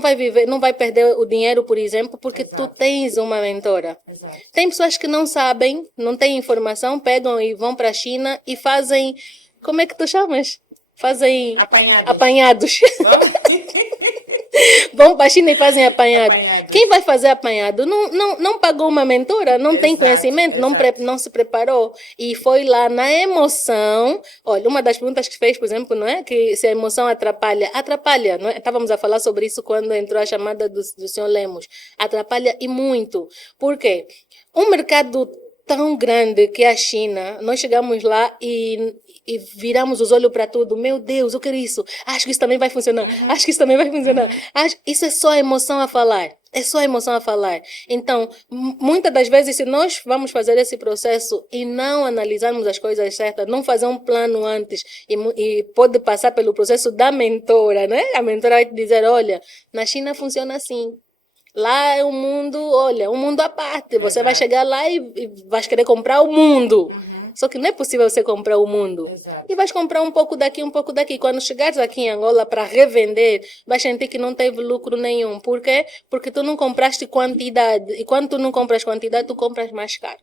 vai viver, não vai perder o dinheiro, por exemplo, porque tu tens uma mentora. Exato. Tem pessoas que não sabem, não têm informação, pegam e vão para a China e fazem, como é que tu chamas? Fazem apanhados. Vão para a China e fazem apanhados. Quem vai fazer apanhado não pagou uma mentora, não tem conhecimento, não se preparou. E foi lá na emoção. Olha, uma das perguntas que fez, por exemplo, não é que se a emoção atrapalha. Atrapalha, não é? Estávamos a falar sobre isso quando entrou a chamada do senhor Lemos. Atrapalha e muito. Por quê? Um mercado tão grande que é a China, nós chegamos lá e viramos os olhos para tudo. Meu Deus, eu quero isso. Acho que isso também vai funcionar. Acho que isso também vai funcionar. Isso é só a emoção a falar. É só a emoção a falar. Então, muitas das vezes, se nós vamos fazer esse processo e não analisarmos as coisas certas, não fazer um plano antes e pode passar pelo processo da mentora, né? A mentora vai te dizer, olha, na China funciona assim. Lá é um mundo, olha, um mundo à parte. Você vai chegar lá e vai querer comprar o mundo. Só que não é possível você comprar o mundo. Exato. E vais comprar um pouco daqui, um pouco daqui. Quando chegares aqui em Angola para revender, vais sentir que não teve lucro nenhum. Por quê? Porque tu não compraste quantidade. E quando tu não compras quantidade, tu compras mais caro.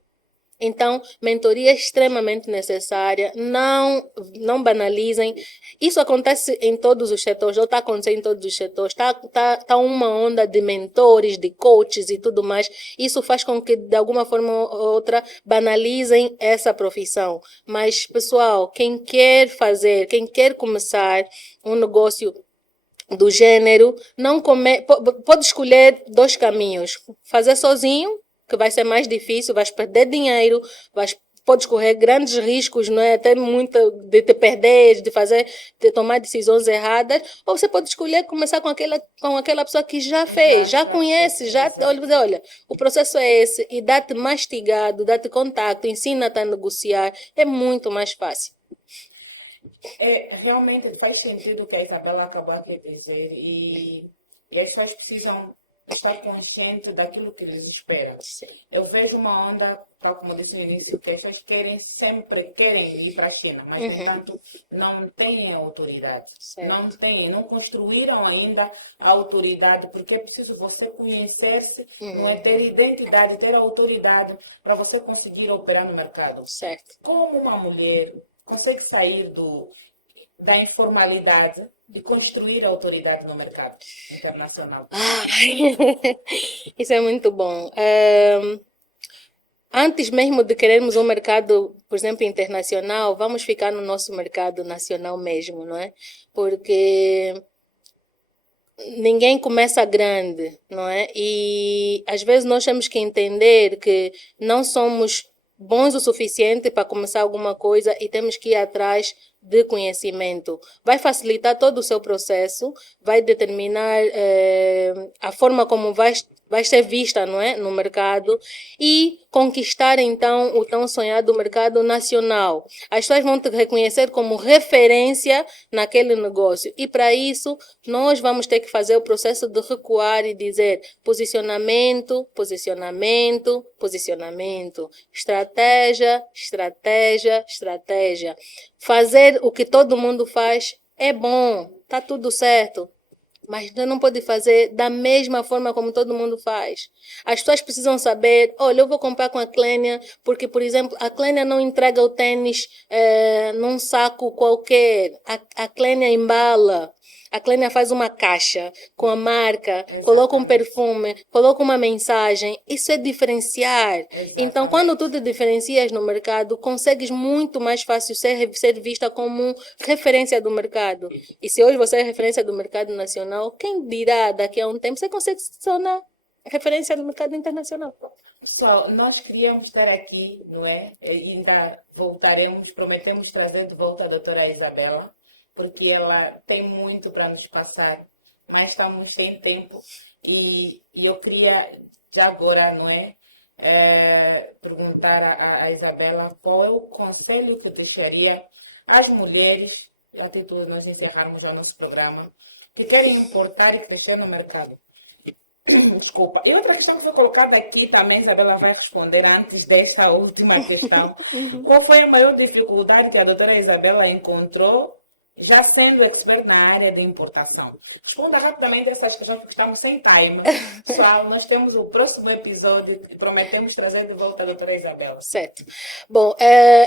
Então, mentoria é extremamente necessária. Não banalizem. Isso acontece em todos os setores, ou está acontecendo em todos os setores. Tá uma onda de mentores, de coaches e tudo mais. Isso faz com que, de alguma forma ou outra, banalizem essa profissão. Mas, pessoal, quem quer começar um negócio do gênero, pode escolher 2 caminhos. Fazer sozinho, que vai ser mais difícil, vais perder dinheiro, podes correr grandes riscos, não é? Até muito de te perder, de tomar decisões erradas, ou você pode escolher começar com aquela pessoa que já fez, já conhece, olha, o processo é esse, e dá-te mastigado, dá-te contato, ensina-te a negociar, é muito mais fácil. Realmente faz sentido o que a Isabela acabou aqui de dizer, e as pessoas precisam estar consciente daquilo que lhes espera. Eu vejo uma onda tal como eu disse no início, que as pessoas sempre querem ir para a China, mas, no entanto, não têm autoridade. Certo. Não construíram ainda a autoridade, porque é preciso você conhecer-se, não é ter identidade, ter autoridade para você conseguir operar no mercado. Certo. Como uma mulher consegue sair da informalidade e construir a autoridade no mercado internacional? Isso é muito bom. Antes mesmo de querermos um mercado, por exemplo, internacional, vamos ficar no nosso mercado nacional mesmo, não é? Porque ninguém começa grande, não é? E às vezes nós temos que entender que não somos bons o suficiente para começar alguma coisa e temos que ir atrás de conhecimento. Vai facilitar todo o seu processo, vai determinar a forma como vai ser vista, não é? No mercado e conquistar então o tão sonhado mercado nacional. As pessoas vão te reconhecer como referência naquele negócio e para isso nós vamos ter que fazer o processo de recuar e dizer posicionamento, posicionamento, posicionamento, estratégia, estratégia, estratégia. Fazer o que todo mundo faz é bom, tá tudo certo. Mas você não pode fazer da mesma forma como todo mundo faz. As pessoas precisam saber, olha, eu vou comprar com a Clênia, porque, por exemplo, a Clênia não entrega o tênis num saco qualquer. A Clênia embala. A Clênia faz uma caixa com a marca, coloca um Exatamente. perfume, coloca uma mensagem. Isso é diferenciar. Exatamente. Então, quando tu te diferencias no mercado, consegues muito mais fácil ser vista como referência do mercado. E se hoje você é referência do mercado nacional, quem dirá daqui a um tempo você consegue se tornar referência do mercado internacional? Pessoal, nós queríamos estar aqui, não é? E ainda voltaremos, prometemos trazer de volta a doutora Isabela, porque ela tem muito para nos passar, mas estamos sem tempo. E eu queria, já agora, não é? Perguntar a Isabela qual é o conselho que deixaria às mulheres, a título de nós encerrarmos já o nosso programa, que querem importar e crescer no mercado. Desculpa. E outra questão que foi colocada aqui também, Isabela vai responder antes desta última questão. Qual foi a maior dificuldade que a doutora Isabela encontrou, já sendo expert na área de importação? Responda rapidamente essas questões, porque estamos sem time. Pessoal, nós temos o próximo episódio e prometemos trazer de volta a doutora Isabela. Certo. Bom,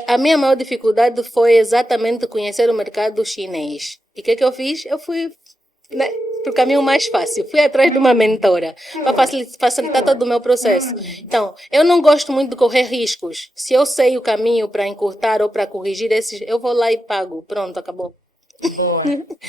a minha maior dificuldade foi exatamente conhecer o mercado chinês. E o que eu fiz? Eu fui pro caminho mais fácil. Fui atrás de uma mentora para facilitar todo o meu processo. Então, eu não gosto muito de correr riscos. Se eu sei o caminho para encurtar ou para corrigir esses, eu vou lá e pago. Pronto, acabou. Boa,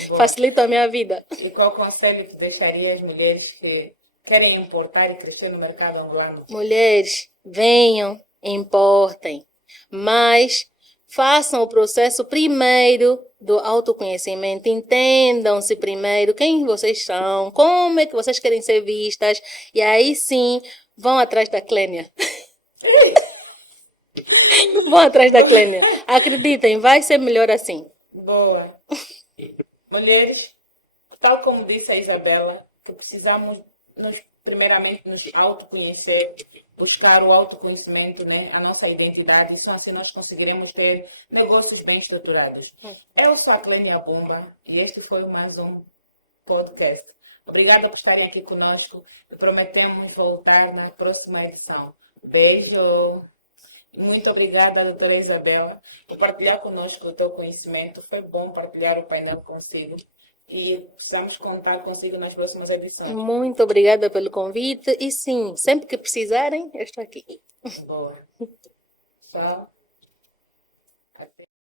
boa. Facilita a minha vida. E qual conselho que deixaria às mulheres que querem importar e crescer no mercado angolano? Mulheres, venham, importem, mas façam o processo primeiro do autoconhecimento. Entendam-se primeiro quem vocês são, como é que vocês querem ser vistas, e aí sim vão atrás da Clênia. Vão atrás da Clênia. Acreditem, vai ser melhor assim. Boa. Mulheres, tal como disse a Isabela, que precisamos primeiramente nos autoconhecer, buscar o autoconhecimento, né, a nossa identidade, e só assim nós conseguiremos ter negócios bem estruturados. Eu sou a Clênia Bumba e este foi mais um podcast. Obrigada por estarem aqui conosco e prometemos voltar na próxima edição. Beijo! Muito obrigada, doutora Isabela, por partilhar conosco o teu conhecimento. Foi bom partilhar o painel consigo e precisamos contar consigo nas próximas edições. Muito obrigada pelo convite e sim, sempre que precisarem, eu estou aqui. Boa. Tchau. Até.